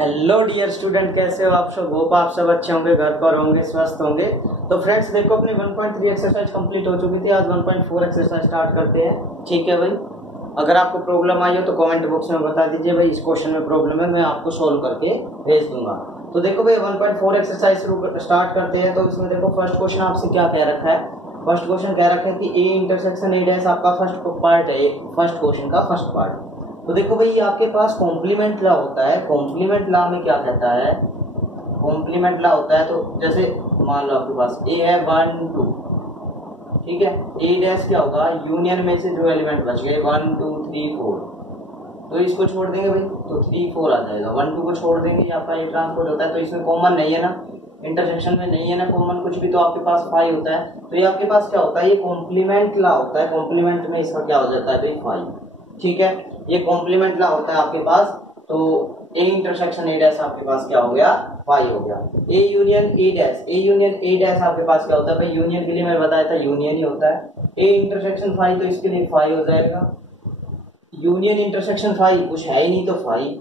Hello dear student, कैसे हो आप सब। होप आप सब अच्छे होंगे, घर पर होंगे, स्वस्थ होंगे। तो फ्रेंड्स देखो, अपनी 1.3 एक्सरसाइज कंप्लीट हो चुकी थी। आज 1.4 एक्सरसाइज स्टार्ट करते हैं। ठीक है भाई, अगर आपको प्रॉब्लम आई हो तो कमेंट बॉक्स में बता दीजिए भाई, इस क्वेश्चन में प्रॉब्लम है, मैं आपको सोल्व करके भेज दूंगा। तो देखो भाई 1.4 एक्सरसाइज स्टार्ट करते हैं। तो इसमें देखो फर्स्ट क्वेश्चन आपसे क्या कह रखा है। फर्स्ट क्वेश्चन कह रखा है कि ए इंटरसेक्शन ए डैश आपका फर्स्ट पार्ट है, फर्स्ट क्वेश्चन का फर्स्ट पार्ट। तो देखो भाई आपके पास कॉम्प्लीमेंट लॉ होता है। कॉम्प्लीमेंट लॉ में क्या कहता है, कॉम्प्लीमेंट लॉ होता है तो जैसे मान लो आपके पास ए है 1 2, ठीक है। ए डैश क्या होगा, यूनियन में से जो एलिमेंट बच गए 1 2 3 4, तो इसको छोड़ देंगे भाई तो 3 4 आ जाएगा। 1 2 को छोड़ देंगे, ये आपका ए ट्रांसपोर्ट होता है, तो इसमें कॉमन नहीं है ना, इंटरसेक्शन में नहीं है ना कॉमन कुछ भी, तो आपके पास 5 होता है। तो ये आपके पास क्या होता है, ये कॉम्प्लीमेंट लॉ होता है। कॉम्प्लीमेंट में इसका क्या हो जाता है भाई 5, ठीक है। ये कॉम्प्लीमेंट लॉ होता है आपके पास। तो ए इंटरसेक्शन ए डैश आपके पास क्या हो गया, 5 हो गया। A union A dash, A union A dash आपके पास क्या होता है भाई, यूनियन के लिए मैं बताया था यूनियन ही होता है। ए इंटरसेक्शन 5 तो इसके लिए 5 हो जाएगा। यूनियन इंटरसेक्शन 5 कुछ है ही नहीं तो 5।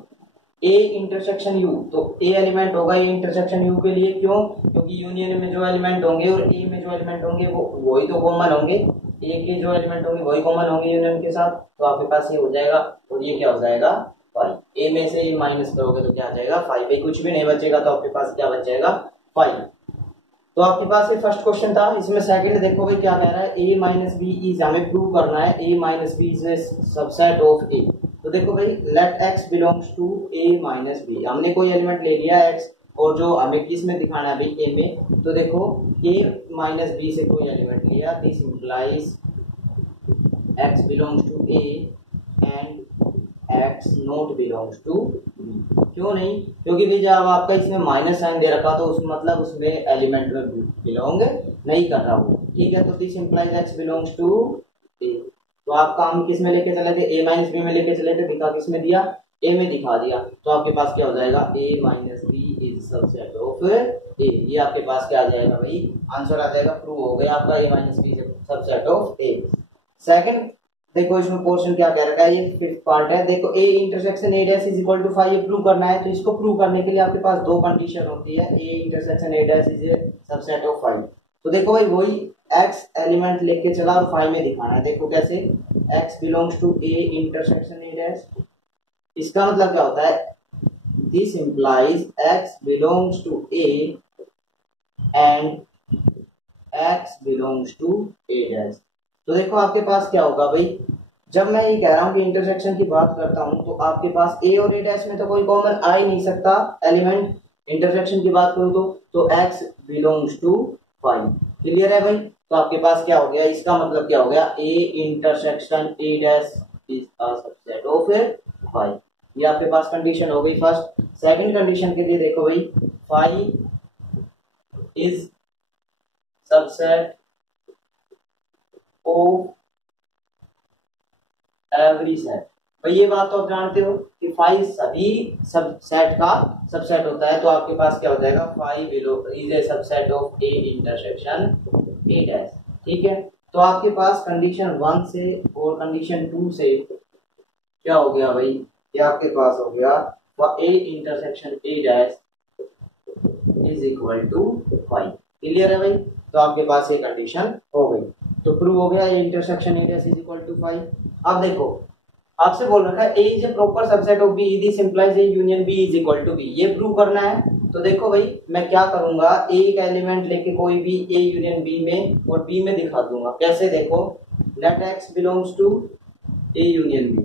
ए इंटरसेक्शन यू, तो ए एलिमेंट होगा ए इंटरसेक्शन यू के लिए, क्यों, क्योंकि यूनियन में जो एलिमेंट होंगे और ए में जो एलिमेंट होंगे वो वही तो कॉमन होंगे। ए के जो एलिमेंट होंगे वही कॉमन होंगे यूनियन के साथ, तो आपके पास ये हो जाएगा। और ये क्या हो जाएगा 5। ए में से ये माइनस करोगे तो क्या आ जाएगा 5 भाई, कुछ भी नहीं बचेगा तो आपके पास क्या बच जाएगा 5। तो आपके पास ये फर्स्ट क्वेश्चन था। इसमें सेकंड देखो भाई क्या कह रहा है, a माइनस बी इज, हमें प्रूव करना है a minus B is a subset of a। तो देखो भाई let x belongs to a minus B, हमने कोई एलिमेंट ले लिया x और जो हमें किस में दिखाना है भाई a में। तो देखो a माइनस बी से कोई एलिमेंट लिया, this implies x belongs to a and x not belongs to b। क्यों नहीं, क्योंकि भाई जब आपका इसमें माइनस साइन दे रखा तो उस मतलब उसमें एलिमेंट में बिलोंग नहीं कर रहा हो, ठीक है। तो this implies x belongs to a। तो आप काम किस में लेके चले थे, a माइनस बी में लेके चले थे, दिखा किस में दिया, a में दिखा दिया। तो आपके पास क्या हो जाएगा, a minus B is subset of a। ये आपके पास क्या आ जाएगा भाई, आंसर आ जाएगा, प्रूव हो गया आपका a minus B subset of a। Second देखो इसमें पोर्शन क्या कह रखा है, ये फिफ्थ पार्ट है। देखो A intersection A dash is equal to 5, ये प्रूव करना है। तो इसको प्रूव करने के लिए आपके पास दो कंडीशन होती है, ए intersection A dash is a subset of 5। तो देखो भाई वही x एलिमेंट लेके चला और 5 में दिखाना है। देखो कैसे, x belongs to A intersection A dash, इसका मतलब क्या होता है, this implies x belongs to A and x belongs to A dash. तो देखो आपके पास क्या होगा भाई, जब मैं ये कह रहा हूं कि इंटरसेक्शन की बात करता हूं तो आपके पास ए और ए डैश में तो कोई कॉमन आ ही नहीं सकता एलिमेंट। इंटरसेक्शन की बात करूं तो x बिलोंग्स टू 5, क्लियर है भाई। तो आपके पास क्या हो गया, इसका मतलब क्या हो गया, A intersection A dash is a subset of 5। ये आपके पास कंडीशन हो गई फर्स्ट। सेकंड कंडीशन के लिए देखो भाई 5 is subset of every set. भाई ये बात तो आप जानते हो कि 5 सभी सबसेट का सबसेट होता है। तो आपके पास क्या हो जाएगा, 5 is a subset of A intersection A dash, ठीक है। तो आपके पास कंडीशन 1 से और कंडीशन 2 से क्या हो गया भाई, ये आपके पास हो गया A intersection A dash is equal to 5, clear है भाई। तो आपके पास ये कंडीशन हो गई, तो प्रूव हो गया A intersection A dash is equal to 5। अब देखो आपसे बोल रखा है a is a proper subset of b, this implies a union b is equal to b, ये प्रूव करना है। तो देखो भाई मैं क्या करूंगा, a का एलिमेंट लेके कोई भी a यूनियन b में और b में दिखा दूंगा। कैसे, देखो let x belongs to a union b,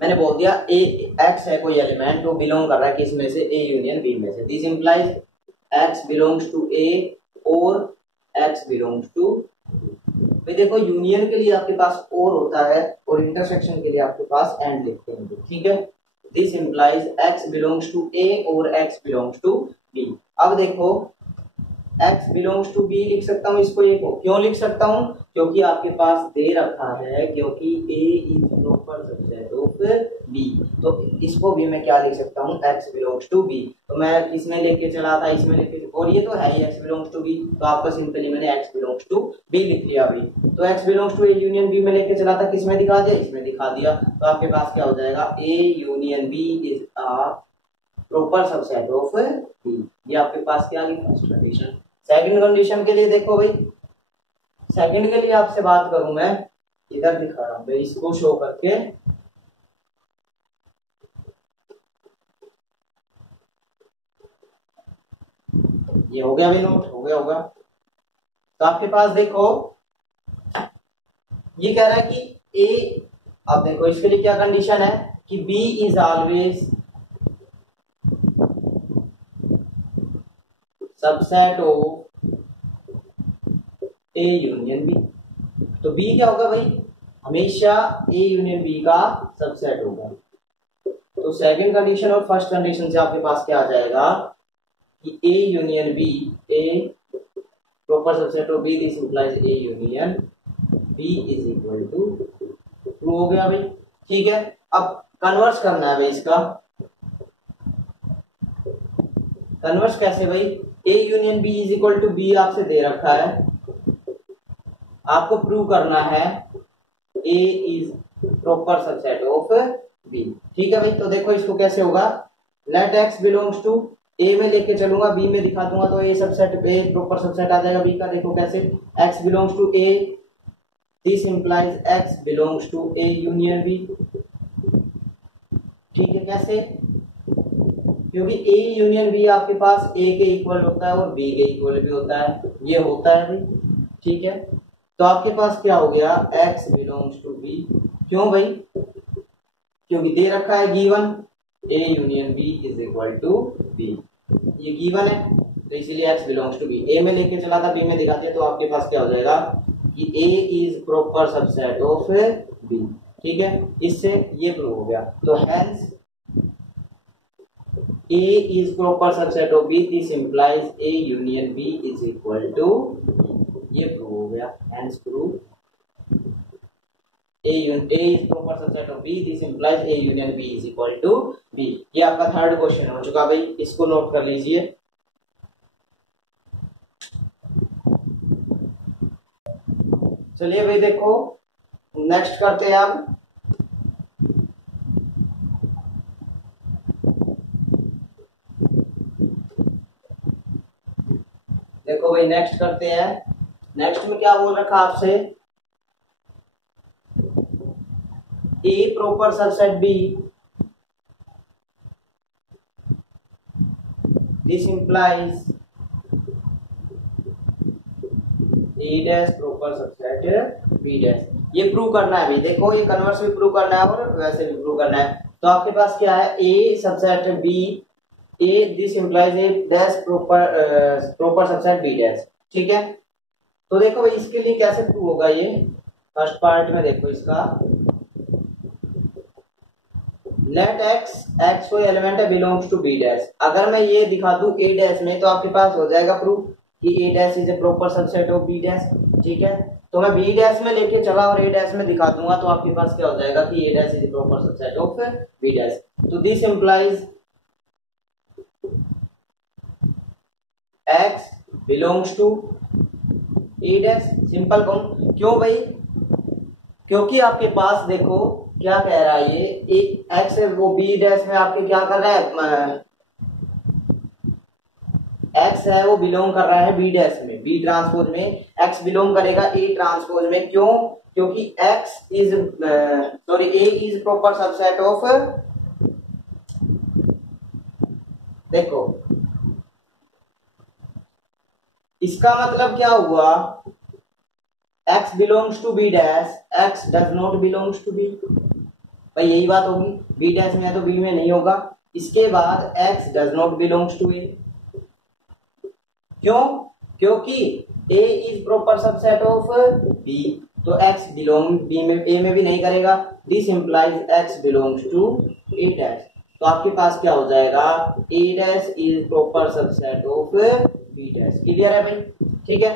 मैंने बोल दिया a x है कोई एलिमेंट, वो बिलोंग कर रहा है किस में से, a यूनियन b में से। This implies x belongs to a और x बिलोंग्स टू भाई। देखो यूनियन के लिए आपके पास और होता है और इंटरसेक्शन के लिए आपके पास एंड लिखते हैं, ठीक है। This implies x belongs to a और x बिलोंग्स टू b। अब देखो x बिलोंग्स टू b लिख सकता हूँ इसको, ये को क्यों लिख सकता हूँ, क्योंकि आपके पास दे रखा है, क्योंकि a is proper subset of b। तो इसको भी मैं क्या लिख सकता हूँ, x बिलोंग्स टू b। तो मैं इसमें लेके चला था, इसमें लेके, और ये तो है ही x बिलोंग्स टू b, तो आपका सिंपली मैंने x बिलोंग्स टू b लिख लिया भाई। तो x belongs to a union b में लेके चला था, किसमें दिखा दिया, इसमें दिखा दिया। तो आपके पास क्या हो जाएगा, a union b is a proper subset of B. ये आपके पास क्या आ गई फर्स्ट कंडीशन। सेकंड कंडीशन के लिए देखो भाई, सेकंड के लिए आपसे बात करूं मैं, इधर दिखा रहा हूं भाई इसको शो करके। ये हो गया भाई, नोट हो गया होगा। तो आपके पास देखो ये कह रहा है कि ए, अब देखो इसके लिए क्या कंडीशन है कि B is always subset of A union B. तो बी क्या होगा भाई, हमेशा ए यूनियन बी का सबसेट होगा। तो सेकंड कंडीशन और फर्स्ट कंडीशन से आपके पास क्या आ जाएगा कि A union B, A proper subset of B, this implies A union B is equal to true हो गया भाई। ठीक है, अब कन्वर्स करना है भाई इसका। कन्वर्स कैसे भाई, A union B is equal to B आपसे दे रखा है, आपको प्रूव करना है A is proper subset of B. ठीक है भाई, तो देखो इसको कैसे होगा, let x belongs to, A में लेके चलूंगा बी में दिखा दूंगा तो A subset, A proper subset आ जाएगा बी का। देखो कैसे, x belongs to A, this implies x belongs to A union B. ठीक है, कैसे, क्योंकि ए यूनियन बी आपके पास ए के इक्वल होता है और बी के इक्वल भी होता है, ये होता है भाई। ठीक है, तो आपके पास क्या हो गया, एक्स बिलोंग्स टू बी। क्यों भाई, क्योंकि दे रखा है given A union B is equal to B, ये गिवन है तो इसीलिए X belongs to B. A में लेके चला था बी में दिखा दिया, तो आपके पास क्या हो जाएगा कि A is proper subset of B. ठीक है, इससे ये प्रूव हो गया। तो hence A is proper subset of B, this implies A union B is equal to B। ये प्रूव हो गया, hence proof A is proper subset of B, this implies A union B is equal to B। ये आपका third question हो चुका भाई, इसको note कर लीजिए। चलिए भाई देखो नेक्स्ट करते हैं आप। देखो भाई नेक्स्ट करते हैं, नेक्स्ट में क्या बोल रखा आपसे, A proper subset B, this implies A dash proper subset B dash. ये प्रूव करना है भाई, देखो ये कन्वर्स भी प्रूव करना है और वैसे भी प्रूव करना है। तो आपके पास क्या है, A subset B, A this implies A dash proper subset B dash. ठीक है, तो देखो भाई इसके लिए कैसे प्रूव होगा, ये फर्स्ट पार्ट में देखो इसका, लेट एक्स, एक्स कोई एलिमेंट है बिलोंग्स टू बी डैश। अगर मैं ये दिखा दूं ए डैश में तो आपके पास हो जाएगा प्रूफ कि A dash is a proper subset of B dash. ठीक है, तो मैं बी डैश में लेके चला और ए डैश में दिखा दूंगा तो आपके पास क्या हो जाएगा कि A dash is a proper subset of B dash. तो this implies x belongs to A dash. Simple कौन, क्यों भाई, क्योंकि आपके पास देखो क्या कह रहा है, ये x है वो बी डैश में आपके क्या कर रहा है, x है वो बिलोंग कर रहा है बी डैश में, बी ट्रांसपोज में x बिलोंग करेगा ए ट्रांसपोज में। क्यों, क्योंकि x is sorry a is proper subset of, देखो इसका मतलब क्या हुआ, x belongs to B dash, x does not belongs to B, भाई यही बात होगी, बी डैश में है तो बी में नहीं होगा। इसके बाद x does not belongs to A, क्यों, क्योंकि a is proper subset of b, तो x बिलोंग बी में, a में भी नहीं करेगा। This implies x belongs to a dash. तो आपके पास क्या हो जाएगा, a dash is proper subset of b dash. Clear है भाई, ठीक है,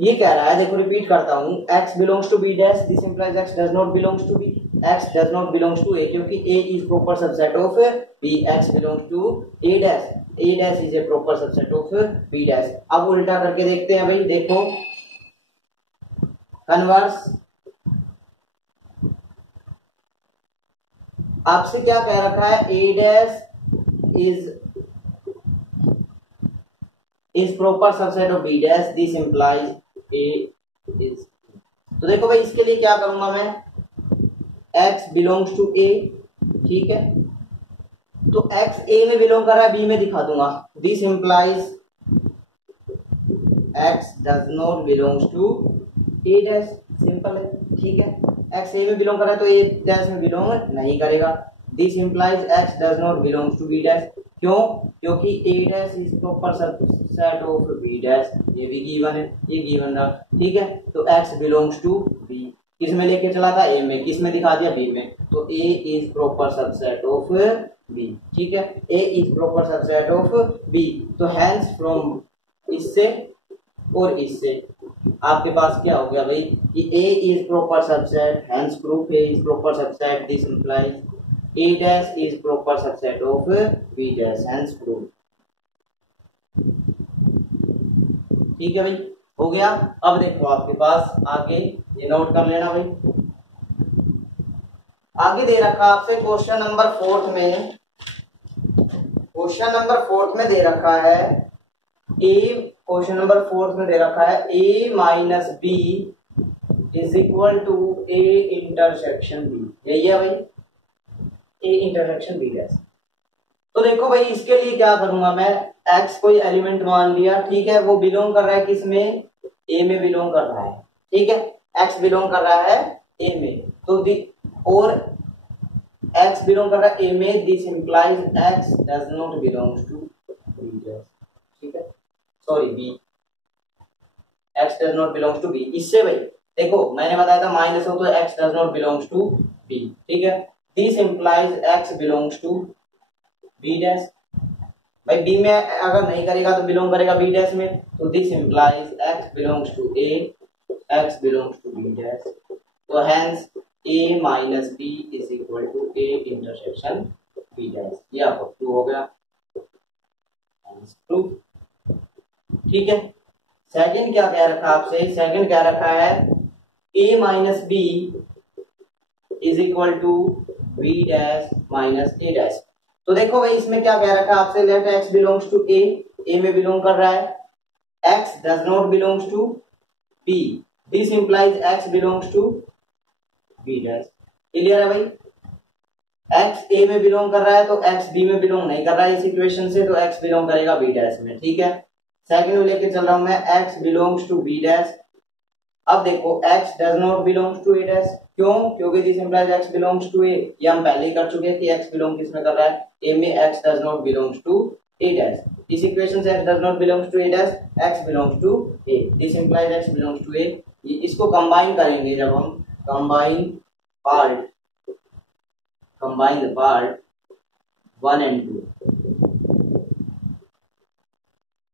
ये कह रहा है, देखो रिपीट करता हूं, x belongs to b dash, this implies x does not belongs to b, x does not belongs to a, क्योंकि a is proper subset of b, x belongs to a dash, a dash is a proper subset of b dash. अब उल्टा करके देखते हैं भाई, देखो converse, आपसे क्या कह रखा है, a dash is is proper subset of B dash, this implies A is. तो देखो भाई इसके लिए क्या करूंगा मैं, x बिलोंग्स टू ए, ठीक है, तो x ए में बिलोंग कर रहा है, बी में दिखा दूंगा, this implies x does not belongs to A dash, simple है, ठीक है, x ए में बिलोंग कर रहा है तो ए डैश में बिलोंग नहीं करेगा, this implies x does not belongs to B dash, क्यों, क्योंकि A dash is proper subset of B dash, ये भी गिवन है, ये गिवन रहा, ठीक है, तो x बिलोंग्स टू बी, किस में लेके चला था, ए में, किस में दिखा दिया, बी में, तो A is proper subset of B, ठीक है, A is proper subset of B, तो हैंस फ्रॉम इससे और इससे आपके पास क्या हो गया भाई कि A is proper subset, hence proof A is proper subset, this implies A dash is proper subset of B dash, hence proof। ठीक है भाई, हो गया। अब देखो आपके पास आगे, ये नोट कर लेना भाई, आगे दे रखा आपसे क्वेश्चन नंबर 4 में, क्वेश्चन नंबर 4 में दे रखा है ए, क्वेश्चन नंबर 4 में दे रखा है a minus B is equal to A intersection B, यही है भाई, ए इंटरसेक्शन बी डैश। तो देखो भाई इसके लिए क्या करूंगा मैं, x कोई एलिमेंट मान लिया, ठीक है, वो बिलोंग कर रहा है किस में, a में बिलोंग कर रहा है, ठीक है, x बिलोंग कर रहा है a में, तो और x बिलोंग कर रहा है a में, this implies x does not belongs to b dash, ठीक है, sorry b, x does not belongs to b। इससे भाई देखो मैंने बताया था माइनस हो तो x does not belongs to b, ठीक है, this implies x belongs to b dash, भाई b में अगर नहीं करेगा तो बिलोंग करेगा b डैश में, तो this implies x belongs to a, x belongs to b dash, तो hence a minus b is equal to a intersection b dash, ये आपको प्रूव हो गया, प्रूव, ठीक है। सेकंड क्या कह रखा आपसे, सेकंड कह रखा है a minus b is equal to b dash minus a dash. तो देखो भाई इसमें क्या कह रखा है आपसे, let x belongs to a में बिलोंग कर रहा है, x does not belongs to b, this implies x belongs to b dash, clear है भाई, x a में बिलोंग कर रहा है तो x b में बिलोंग नहीं कर रहा है इस इक्वेशन से, तो x बिलोंग करेगा b डैश में, ठीक है। सेकंड में लेके चल रहा हूं मैं, x belongs to b dash, अब देखो x does not belongs to a dash, क्यों, क्योंकि this implies x belongs to a, ये हम पहले ही कर चुके हैं कि x बिलोंग किस में कर रहा है, a में, x does not belongs to a dash, इस इक्वेशन से x does not belongs to a dash, x belongs to a, this implies x belongs to a, इसको कंबाइन करेंगे जब हम, कंबाइन द पार्ट 1 and 2,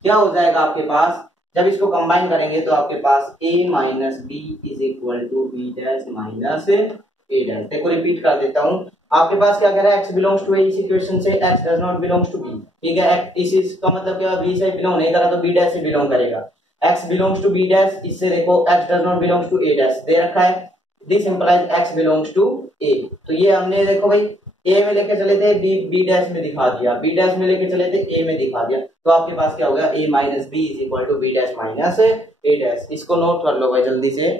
क्या हो जाएगा आपके पास, जब इसको कंबाइन करेंगे तो आपके पास a minus B is equal to B dash minus A dash. देखो रिपीट कर देता हूं, आपके पास क्या कह रहा है, x बिलोंग्स टू a, इस इक्वेशन से x does not belongs to b, ठीक है, इसका मतलब क्या, b से बिलोंग नहीं करा तो b डैश से बिलोंग करेगा, x belongs to b dash, इससे देखो x does not belongs to a dash दे रखा है, this implies x belongs to a, तो ये हमने देखो भाई a में लेके चले थे, b डैश में दिखा दिया, b डैश में लेके चले थे, a में दिखा दिया, तो आपके पास क्या हो गया, a minus B is equal to b dash minus a dash. इसको नोट कर लो भाई जल्दी से,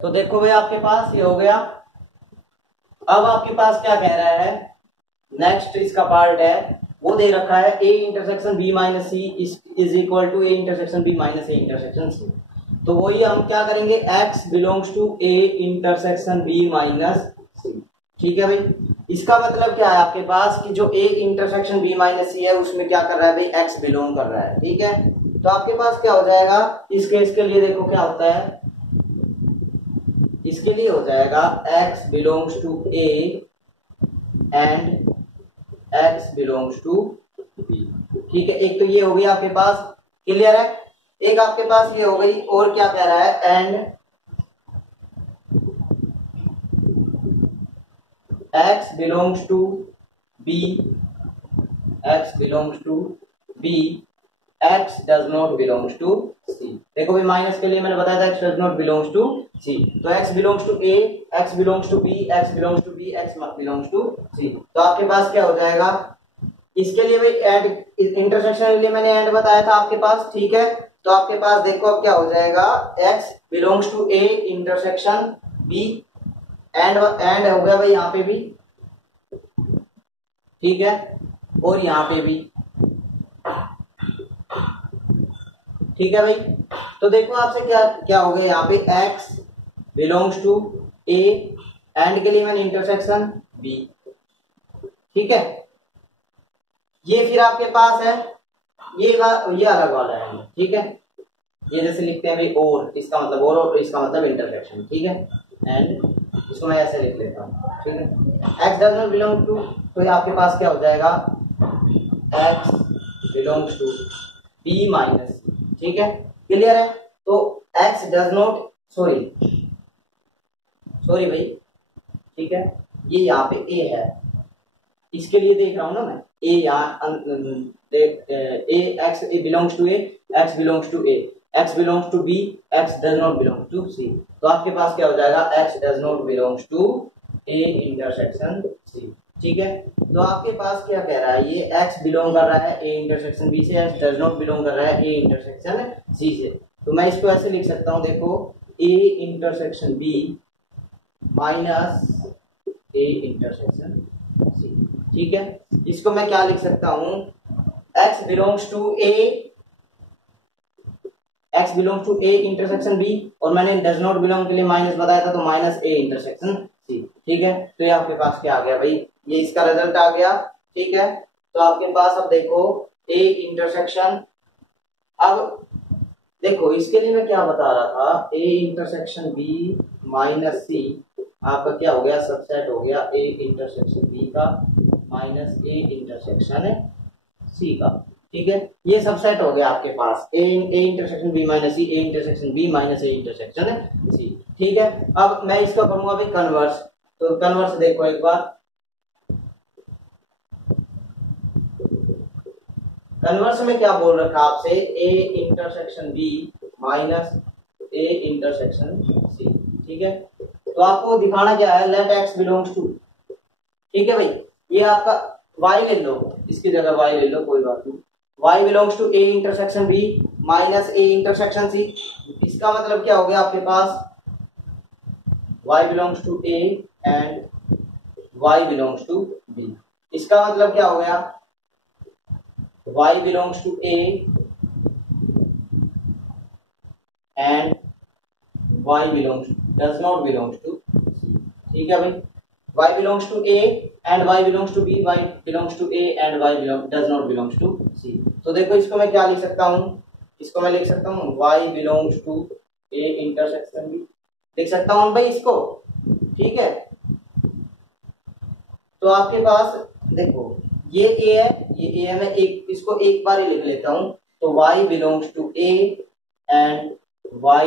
तो देखो भाई आपके पास ये हो गया। अब आपके पास क्या कह रहा है, नेक्स्ट इसका पार्ट है, वो दे रखा है a intersection b minus C is equal to a intersection b minus a intersection C, तो वही हम क्या करेंगे, x belongs to a intersection b minus C, ठीक है भाई। इसका मतलब क्या है आपके पास कि जो a इंटरसेक्शन b माइनस सी है उसमें क्या कर रहा है भाई, x बिलोंग कर रहा है, ठीक है, तो आपके पास क्या हो जाएगा, इस केस के लिए देखो क्या होता है, इसके लिए हो जाएगा x belongs to a and x belongs to b, ठीक है, एक तो ये हो गई आपके पास, क्लियर है, एक आपके पास ये हो गई, और क्या कह रहा है, and x belongs to b, x belongs to b x does not belongs to C. देखो भाई माइनस के लिए मैंने बताया था x does not belongs to C, तो x belongs to a, x belongs to b, x belongs to b, x belongs to C. तो आपके पास क्या हो जाएगा, इसके लिए भाई एंड इंटरसेक्शन के लिए मैंने एंड बताया था आपके पास, ठीक है। तो आपके पास देखो अब क्या हो जाएगा, x belongs to a intersection b, and हो गया भाई यहाँ पे भी, ठीक है, और यहाँ पे भी, ठीक है भाई। तो देखो आपसे क्या क्या हो गया यहाँ पे, x belongs to a, and के लिए मैंने इंटरसेक्शन b, ठीक है। ये फिर आपके पास है ये अलग वाला है, ठीक है। ये जैसे लिखते हैं भाई और, इसका मतलब और इसका मतलब इंटरसेक्शन, ठीक है। एंड इसको मैं ऐसे लिख लेता हूँ, ठीक है। x does not belong to, तो ये आपके पास क्या हो जाएगा, x belongs to b minus, ठीक है, क्लियर है। तो x डज नॉट, सॉरी भाई, ठीक है, ये यहाँ पे a है, इसके लिए देख रहा हूँ ना मैं, a यहाँ x belongs to a, x belongs to a, x belongs to b, x does not belong to c। तो आपके पास क्या हो जाएगा, x does not belongs to a intersection c, ठीक है। तो आपके पास क्या कह रहा है, ये x बिलोंग कर रहा है a इंटरसेक्शन b से, x डज नॉट बिलोंग कर रहा है a इंटरसेक्शन c से। तो मैं इसको ऐसे लिख सकता हूँ, देखो a intersection b minus a intersection c, ठीक है। इसको मैं क्या लिख सकता हूँ, x belongs to a, x belongs to a intersection b, और मैंने डज नॉट बिलोंग के लिए माइनस बताया था, तो माइनस a इंटरसेक्शन c, ठीक है। तो ये आपके पास क्या आ गया भाई, ये इसका रिजल्ट आ गया, ठीक है। तो आपके पास अब देखो a इंटरसेक्शन, अब देखो इसके लिए मैं क्या बता रहा था, a intersection b minus c आपका क्या हो गया, सबसेट हो गया a इंटरसेक्शन b का माइनस a इंटरसेक्शन c का, ठीक है। ये सबसेट हो गया आपके पास a intersection b minus c, a intersection b minus a intersection c, ठीक है। अब मैं इसका करूंगा भाई कन्वर्स, तो कन्वर्स देखो एक बार, कन्वर्स में क्या बोल रखा आपसे, a intersection b minus a intersection c, ठीक है। तो आपको दिखाना क्या है, लेट x बिलोंग्स टू, ठीक है भाई, ये आपका y ले लो, इसकी जगह y ले लो, कोई बात नहीं, y belongs to a intersection b minus a intersection c। इसका मतलब क्या हो गया आपके पास, y belongs to a and y belongs to b। इसका मतलब क्या हो गया, y belongs to a and y belongs does not belongs to c, ठीक है भाई। y belongs to a and y belongs to b, y belongs to a and y does not belongs to c। तो देखो इसको मैं क्या लिख सकता हूँ, इसको मैं लिख सकता हूँ y belongs to a intersection b, लिख सकता हूँ भाई इसको, ठीक है। तो आपके पास देखो ये a है, ये a है, मैं एक इसको एक बार ही लिख लेता हूँ, तो y belongs to a and y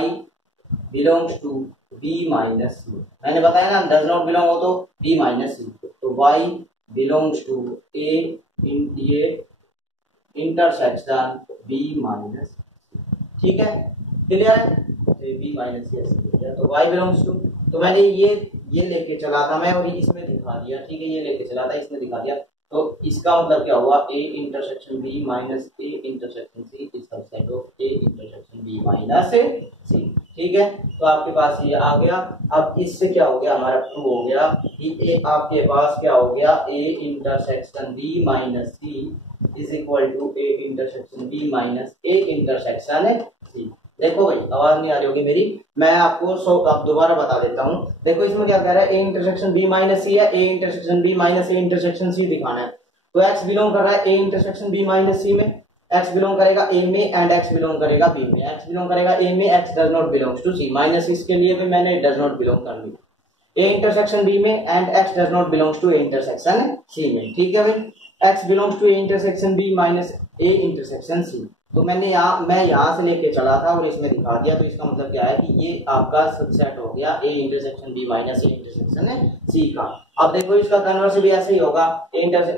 belongs to b minus c। मैंने बताया ना डज नॉट बिलोंग हो तो b माइनस c, तो y बिलोंग्स टू a ये इंटरसेक्शन b माइनस, ठीक है, क्लियर है। b माइनस c, तो y बिलोंग्स टू, तो मैंने ये लेके चला था मैं और इसमें दिखा दिया, ठीक है, ये लेके चला था इसमें दिखा दिया। तो इसका मतलब क्या हुआ, a intersection b minus a intersection c is subset of a intersection b minus c, ठीक है। तो आपके पास ये आ गया। अब इससे क्या हो गया, हमारा प्रूव हो गया कि a आपके पास क्या हो गया, a intersection b minus c is equal to a intersection b minus a intersection c। देखो भाई आवाज नहीं आ रही होगी मेरी, मैं आपको अब दोबारा बता देता हूँ। देखो इसमें क्या कह रहा है, a इंटरसेक्शन b माइनस सी है, a intersection b minus a intersection c दिखाना है। तो x बिलोंग कर रहा है a intersection b minus c में, x बिलोंग करेगा a में एंड x बिलोंग करेगा b में, x बिलोंग करेगा a में, x does not belongs to c, minus इसके लिए भी मैंने डज नॉट बिलोंग कर ली, a इंटरसेक्शन b में and x does not belongs to a intersection c में, ठीक है भाई। x belongs to a intersection b minus a intersection c, तो मैं यहाँ से लेके चला था और इसमें दिखा दिया, तो इसका मतलब क्या है कि ये आपका सबसेट हो गया A intersection B minus A intersection C का। अब देखो इसका कन्वर्स भी ऐसे ही होगा,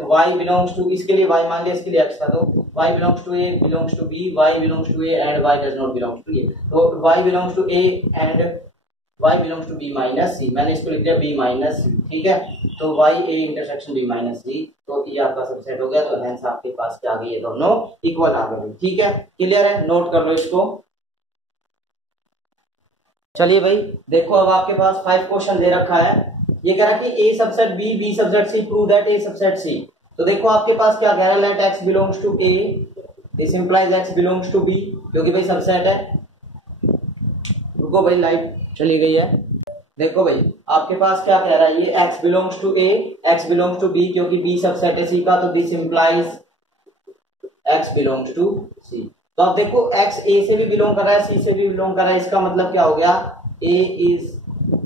वाई बिलोंग्स टू, इसके लिए वाई मान लिया, इसके लिए एक्स था, तो Y belongs to A belongs to B, Y belongs to A and Y does not belongs to A, तो Y belongs to A and y belongs to b minus C, मैंने इसको लिख दिया b माइनस सी, ठीक है। तो y a intersection b minus C, तो ये आपका सबसेट हो गया, तो हेंस आपके पास क्या आ गई, ये दोनों इक्वल आ गए, ठीक है। क्लियर है, नोट कर लो इसको। चलिए भाई देखो, अब आपके पास 5 क्वेश्चन दे रखा है, ये कह रहा है कि a subset b subset c, prove that a subset c। तो देखो आपके पास क्या कह रहा है, let x belongs to a, this implies x belongs to b, क्योंकि भाई सबसेट है। रुको भाई, लाइट चली गई है। देखो भाई आपके पास क्या कह रहा है, ये x belongs to a, x belongs to b, क्योंकि b सबसेट है c का, तो this implies x belongs to c। तो अब देखो x a से भी बिलोंग कर रहा है, c से भी बिलोंग कर रहा है, इसका मतलब क्या हो गया, a is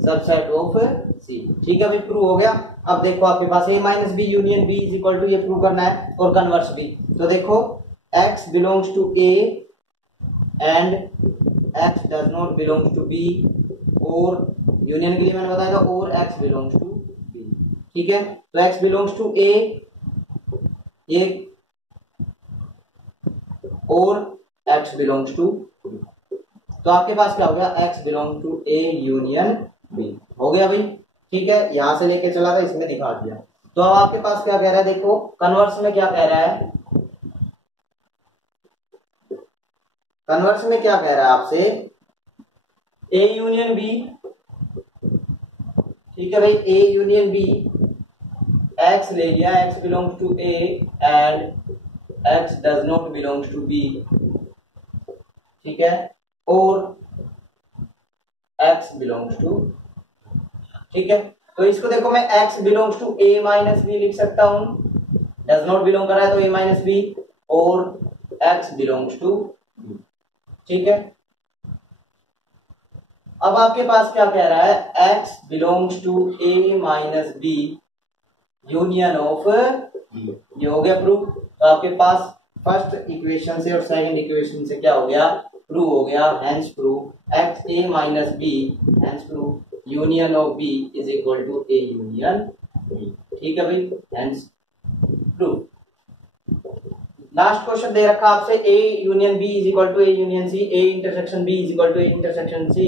subset of c, ठीक है भाई, प्रूव हो गया। अब देखो आपके पास a minus B union b is equal to, ये प्रूव करना है, और कन्वर्स भी। तो देखो x belongs to a and x does not belongs to b, और यूनियन के लिए मैंने बताया था, और x बिलोंग्स टू b, ठीक है। तो x बिलोंग्स टू a ये, और x बिलोंग्स टू b, तो आपके पास क्या हो गया, x belong to a union b, हो गया भाई, ठीक है। यहां से लेके चला था, इसमें दिखा दिया। तो अब आपके पास क्या कह रहा है, देखो कन्वर्स में क्या कह रहा है, कन्वर्स में क्या कह रहा है आपसे, a यूनियन b, ठीक है भाई, a यूनियन b, x ले लिया, x belongs to a and x does not belongs to b, ठीक है, और x बिलोंग्स टू, ठीक है। तो इसको देखो मैं x belongs to a minus B लिख सकता हूं, डज नॉट बिलोंग कर रहा है तो a माइनस बी, और x बिलोंग्स टू b, ठीक है। अब आपके पास क्या कह रहा है, x belongs to a minus B union of b, ये हो गया प्रूफ। तो आपके पास फर्स्ट इक्वेशन से और सेकंड इक्वेशन से क्या हो गया, प्रूव हो गया, hence prove x a minus b, hence prove union of b is equal to a union b, ठीक है भाई, हेंस प्रूव। लास्ट क्वेश्चन दे रखा आपसे, a union b is equal to a union c, a intersection b is equal to a intersection c,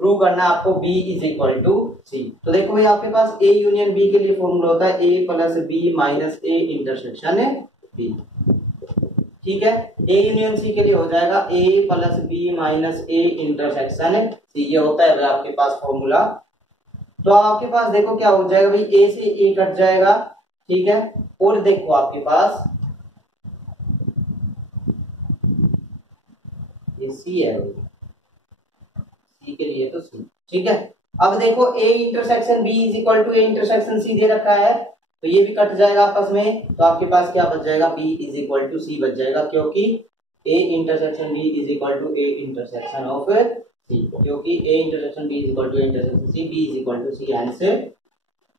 prove करना है आपको b is equal to c। तो देखो भाई आपके पास a यूनियन b के लिए फॉर्मूला होता है a plus b minus a intersection b, ठीक है। a यूनियन c के लिए हो जाएगा a plus b minus a intersection c, ये होता है भाई आपके पास फॉर्मूला। तो आपके पास देखो क्या हो जाएगा भाई, a से a कट जाएगा, ठीक है, और देखो आपके पास ये c है, c के लिए तो c, ठीक है। अब देखो a intersection b is equal to a intersection c दे रखा है, तो ये भी कट जाएगा आपस में, तो आपके पास क्या बच जाएगा, b is equal to c बच जाएगा, क्योंकि a intersection b is equal to a intersection of c, क्योंकि a intersection b is equal to a intersection c, b is equal to c, hence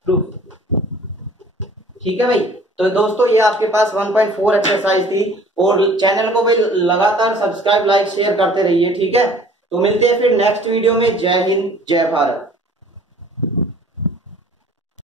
proof, ठीक है भाई। तो दोस्तों ये आपके पास 1.4 एक्सरसाइज थी, और चैनल को भाई लगातार सब्सक्राइब लाइक शेयर करते रहिए, ठीक है। तो मिलते हैं फिर नेक्स्ट वीडियो में, जय हिंद जय भारत।